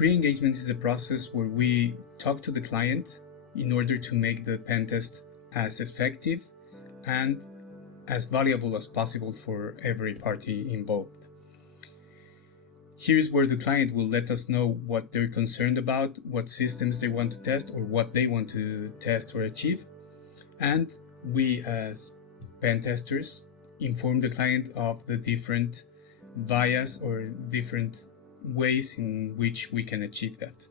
Pre-engagement is a process where we talk to the client in order to make the pen test as effective and as valuable as possible for every party involved. Here's where the client will let us know what they're concerned about, what systems they want to test, or what they want to test or achieve. And we, as pen testers, inform the client of the different vias or different ways in which we can achieve that.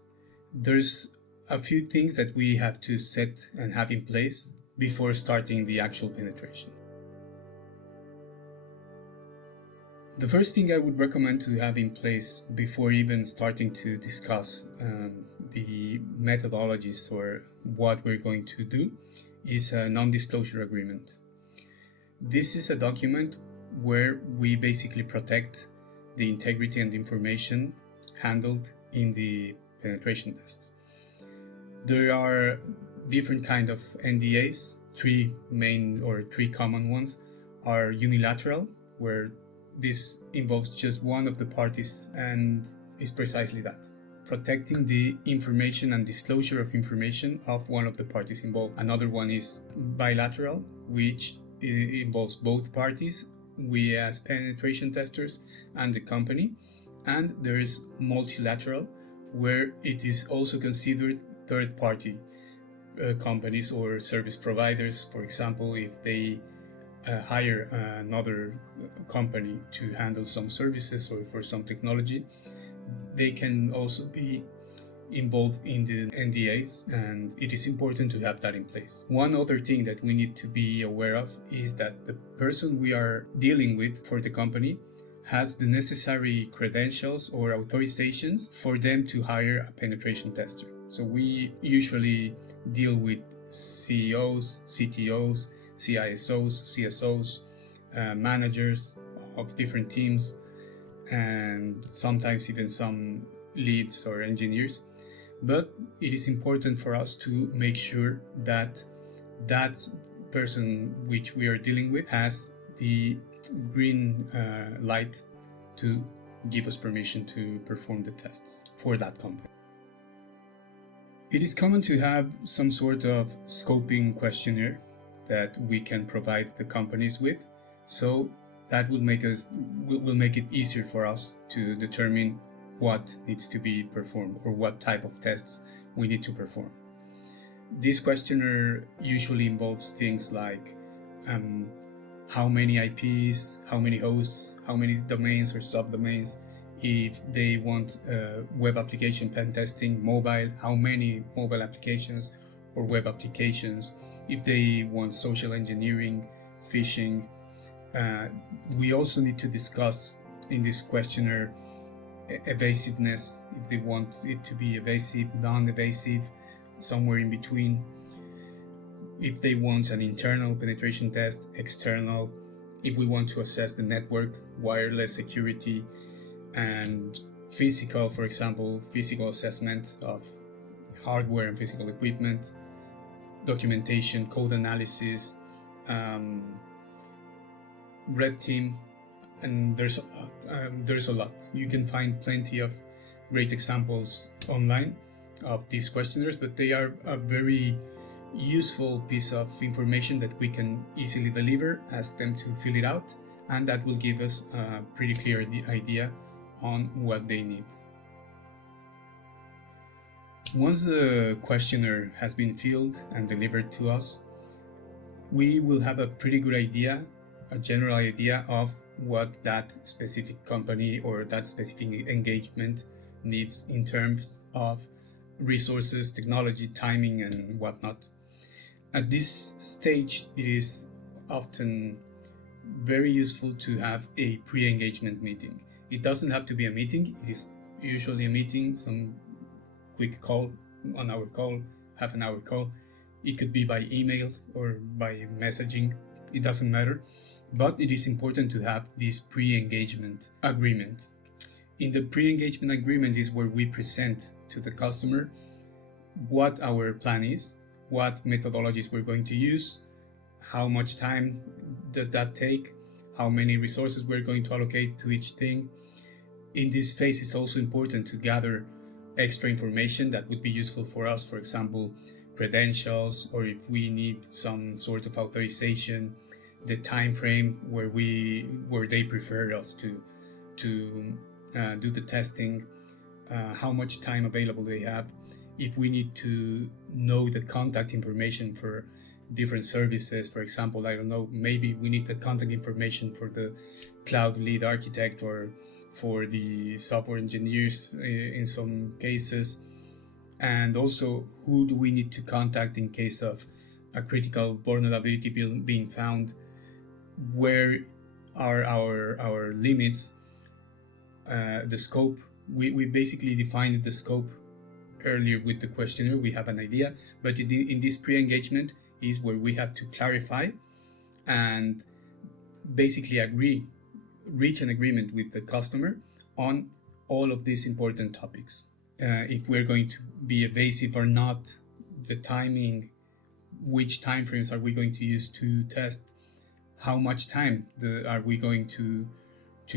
There's a few things that we have to set and have in place before starting the actual penetration. The first thing I would recommend to have in place before even starting to discuss the methodologies or what we're going to do is a non-disclosure agreement. This is a document where we basically protect the integrity and information handled in the penetration tests. There are different kind of NDAs. Three common ones are unilateral, where this involves just one of the parties and is precisely that, protecting the information and disclosure of information of one of the parties involved. Another one is bilateral, which involves both parties, we as penetration testers and the company. And there is multilateral, where it is also considered third-party companies or service providers. For example, if they hire another company to handle some services or for some technology, they can also be involved in the NDAs, and it is important to have that in place. One other thing that we need to be aware of is that the person we are dealing with for the company has the necessary credentials or authorizations for them to hire a penetration tester. So we usually deal with CEOs, CTOs, CISOs, CSOs, managers of different teams, and sometimes even some leads or engineers. But it is important for us to make sure that that person which we are dealing with has the green light to give us permission to perform the tests for that company. It is common to have some sort of scoping questionnaire that we can provide the companies with, so that will make it easier for us to determine what needs to be performed or what type of tests we need to perform. This questionnaire usually involves things like how many IPs, how many hosts, how many domains or subdomains, if they want web application pen testing, mobile, how many mobile applications or web applications, if they want social engineering, phishing. We also need to discuss in this questionnaire evasiveness, if they want it to be evasive, non-evasive, somewhere in between. If they want an internal penetration test, external, if we want to assess the network, wireless security, and physical, for example, physical assessment of hardware and physical equipment, documentation, code analysis, red team, and there's a lot. You can find plenty of great examples online of these questionnaires, but they are a very useful piece of information that we can easily deliver, ask them to fill it out, and that will give us a pretty clear idea on what they need. Once the questionnaire has been filled and delivered to us, we will have a pretty good idea, a general idea of what that specific company or that specific engagement needs in terms of resources, technology, timing, and whatnot. At this stage, it is often very useful to have a pre-engagement meeting. It doesn't have to be a meeting. It is usually a meeting, some quick call, 1 hour call, half an hour call. It could be by email or by messaging. It doesn't matter. But it is important to have this pre-engagement agreement. In the pre-engagement agreement is where we present to the customer what our plan is, what methodologies we're going to use, how much time does that take, how many resources we're going to allocate to each thing. In this phase, it's also important to gather extra information that would be useful for us, for example, credentials, or if we need some sort of authorization, the time frame where they prefer us to do the testing, how much time available they have, if we need to know the contact information for different services. For example, I don't know, maybe we need the contact information for the cloud lead architect or for the software engineers in some cases. And also, who do we need to contact in case of a critical vulnerability being found? Where are our limits? The scope, we basically defined the scope earlier with the questionnaire. We have an idea, but in this pre-engagement is where we have to clarify and basically reach an agreement with the customer on all of these important topics. If we're going to be evasive or not, the timing, which timeframes are we going to use to test, how much time are we going to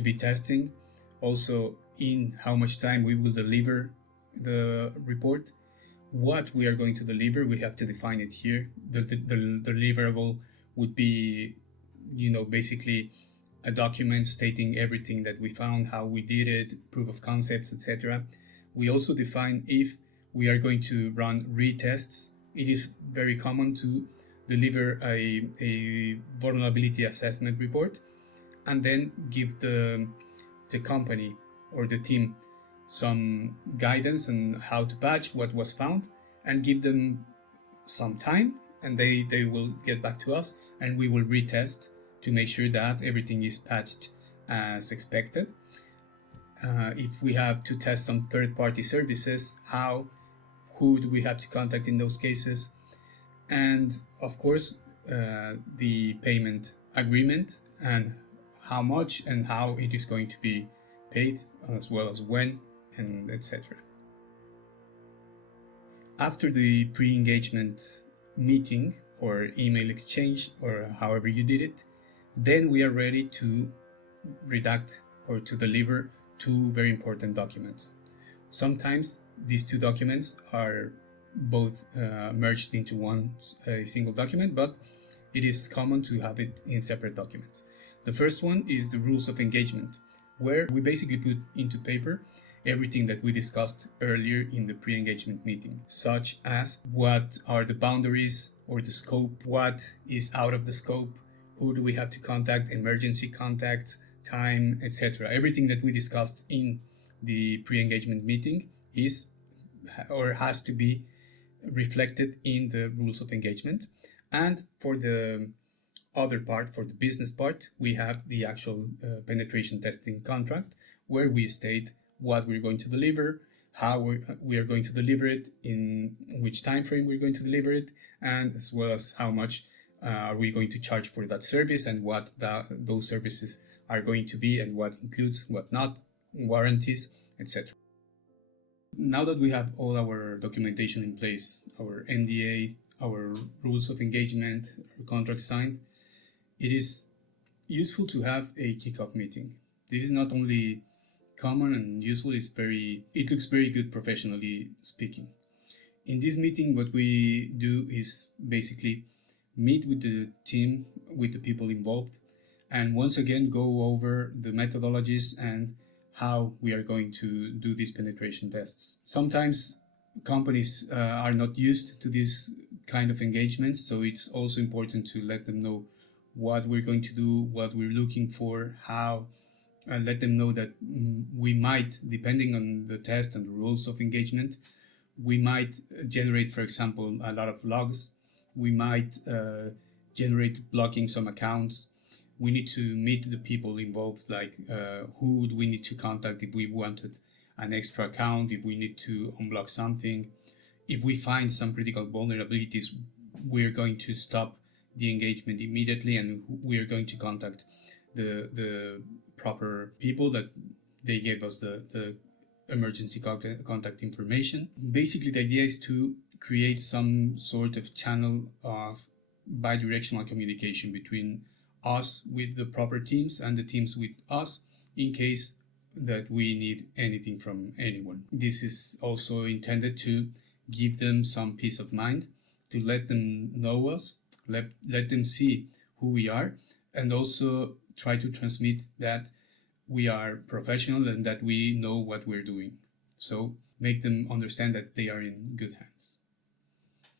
be testing, also in how much time we will deliver the report, what we are going to deliver. We have to define it here. The deliverable would be, basically a document stating everything that we found, how we did it, proof of concepts, etc. We also define if we are going to run retests. It is very common to deliver a vulnerability assessment report and then give the company or the team some guidance on how to patch what was found, and give them some time, and they will get back to us and we will retest to make sure that everything is patched as expected. If we have to test some third-party services, who do we have to contact in those cases? And of course, the payment agreement and how much and how it is going to be paid, as well as when, and etc. After the pre-engagement meeting or email exchange, or however you did it, then we are ready to redact or to deliver two very important documents. Sometimes these two documents are both merged into one single document, but it is common to have it in separate documents. The first one is the rules of engagement, where we basically put into paper everything that we discussed earlier in the pre-engagement meeting, such as what are the boundaries or the scope, what is out of the scope, who do we have to contact, emergency contacts, time, etc. Everything that we discussed in the pre-engagement meeting is or has to be reflected in the rules of engagement. And for the other part, for the business part, we have the actual penetration testing contract, where we state what we're going to deliver, how we are going to deliver it, in which time frame we're going to deliver it, and as well as how much are we going to charge for that service, and what those services are going to be, and what includes, what not, warranties, etc. Now that we have all our documentation in place, our NDA, our rules of engagement, our contract signed, it is useful to have a kickoff meeting. This is not only common and useful, it looks very good professionally speaking. In this meeting, what we do is basically meet with the team, with the people involved, and once again go over the methodologies and how we are going to do these penetration tests. Sometimes companies are not used to this kind of engagements, so it's also important to let them know what we're going to do, what we're looking for, how, and let them know that we might, depending on the test and the rules of engagement, we might generate, for example, a lot of logs. We might generate blocking some accounts. We need to meet the people involved, like who do we need to contact if we wanted an extra account, if we need to unblock something. If we find some critical vulnerabilities, we're going to stop the engagement immediately, and we're going to contact the proper people that they gave us the emergency contact information. Basically, the idea is to create some sort of channel of bidirectional communication between us with the proper teams and the teams with us, in case that we need anything from anyone. This is also intended to give them some peace of mind, to let them know us, let them see who we are, and also try to transmit that we are professional and that we know what we're doing. So make them understand that they are in good hands.